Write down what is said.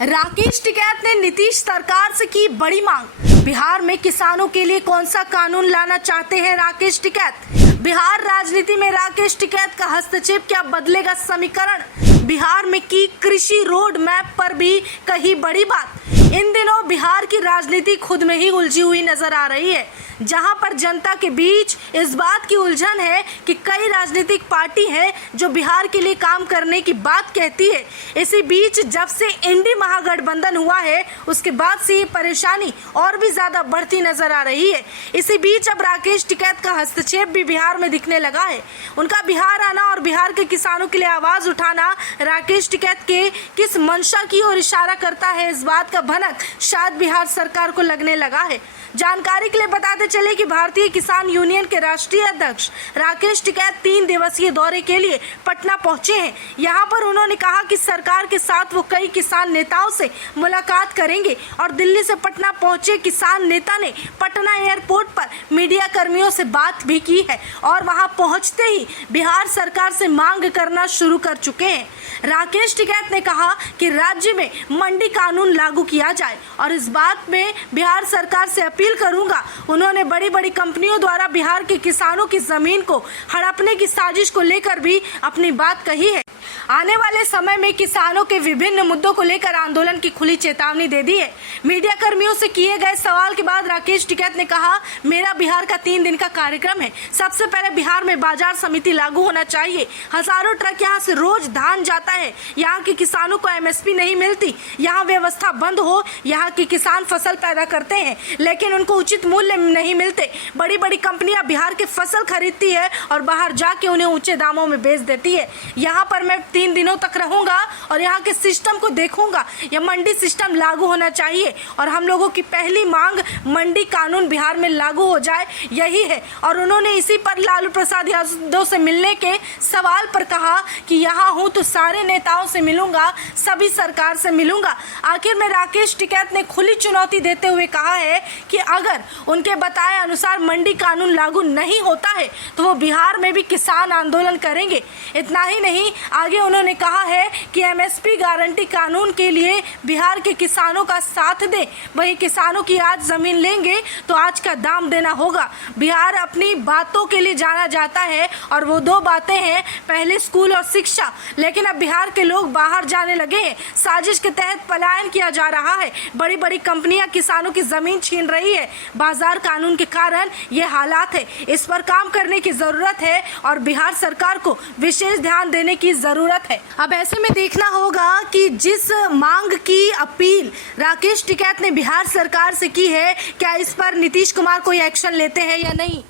राकेश टिकैत ने नीतीश सरकार से की बड़ी मांग। बिहार में किसानों के लिए कौन सा कानून लाना चाहते हैं राकेश टिकैत? बिहार राजनीति में राकेश टिकैत का हस्तक्षेप क्या बदलेगा समीकरण? बिहार में की कृषि रोड मैप पर भी कही बड़ी बात। इन दिनों बिहार की राजनीति खुद में ही उलझी हुई नजर आ रही है, जहां पर जनता के बीच इस बात की उलझन है कि कई राजनीतिक पार्टी है जो बिहार के लिए काम करने की बात कहती है। इसी बीच जब से इंडी महागठबंधन हुआ है उसके बाद से ये परेशानी और भी ज्यादा बढ़ती नजर आ रही है। इसी बीच अब राकेश टिकैत का हस्तक्षेप भी बिहार में दिखने लगा है। उनका बिहार आना और बिहार के किसानों के लिए आवाज उठाना राकेश टिकैत के किस मंशा की ओर इशारा करता है, इस बात का भनक शायद बिहार सरकार को लगने लगा है। जानकारी के लिए बताते चले कि भारतीय किसान यूनियन के राष्ट्रीय अध्यक्ष राकेश टिकैत 3 दिवसीय दौरे के लिए पटना पहुंचे हैं। यहां पर उन्होंने कहा कि सरकार के साथ वो कई किसान नेताओं से मुलाकात करेंगे और दिल्ली से पटना पहुंचे किसान नेता ने पटना एयरपोर्ट पर मीडिया कर्मियों से बात भी की है और वहां पहुंचते ही बिहार सरकार से मांग करना शुरू कर चुके हैं। राकेश टिकैत ने कहा कि राज्य में मंडी कानून लागू किया जाए और इस बात में बिहार सरकार से अपील करूंगा। उन्होंने बड़ी बड़ी कंपनियों द्वारा बिहार के किसानों की जमीन को हड़पने की साजिश को लेकर भी अपनी बात कही है। आने वाले समय में किसानों के विभिन्न मुद्दों को लेकर आंदोलन की खुली चेतावनी दे दी है। मीडिया कर्मियों से किए गए सवाल के बाद राकेश टिकैत ने कहा, मेरा बिहार का 3 दिन का कार्यक्रम है। सबसे पहले बिहार में बाजार समिति लागू होना चाहिए। हजारों ट्रक यहाँ से रोज धान जाता है। यहाँ के किसानों को एमएसपी नहीं मिलती। यहाँ व्यवस्था बंद हो। यहाँ के किसान फसल पैदा करते हैं लेकिन उनको उचित मूल्य नहीं मिलते। बड़ी बड़ी कंपनियां बिहार के फसल खरीदती है और बाहर जाके उन्हें ऊंचे दामों में बेच देती है। यहाँ पर मैं 3 दिनों तक रहूंगा और यहाँ के सिस्टम को देखूंगा। यह मंडी सिस्टम लागू होना चाहिए और हम लोगों की पहली मांग मंडी कानून बिहार में लागू हो जाए, यही है। और उन्होंने इसी पर लालू प्रसाद यादव से मिलने के सवाल पर कहा कि यहाँ हूँ तो सारे नेताओं से मिलूंगा, सभी सरकार से मिलूंगा। आखिर में राकेश टिकैत ने खुली चुनौती देते हुए कहा है कि अगर उनके बताए अनुसार मंडी कानून लागू नहीं होता है तो वो बिहार में भी किसान आंदोलन करेंगे। इतना ही नहीं, आगे उन्होंने कहा है कि एमएसपी गारंटी कानून के लिए बिहार के किसानों का साथ दे। वही किसानों की आज जमीन लेंगे तो आज का दाम देना होगा। बिहार अपनी बातों के लिए जाना जाता है और वो 2 बातें हैं, पहले स्कूल और शिक्षा। लेकिन अब बिहार के लोग बाहर जाने लगे हैं। साजिश के तहत पलायन किया जा रहा है। बड़ी बड़ी कंपनियां किसानों की जमीन छीन रही है। बाजार कानून के कारण ये हालात है। इस पर काम करने की जरूरत है और बिहार सरकार को विशेष ध्यान देने की जरूरत है। अब ऐसे में देखना होगा कि जिस मांग की अपील राकेश टिकैत ने बिहार सरकार से की है, क्या इस पर नीतीश कुमार कोई एक्शन लेते हैं या नहीं।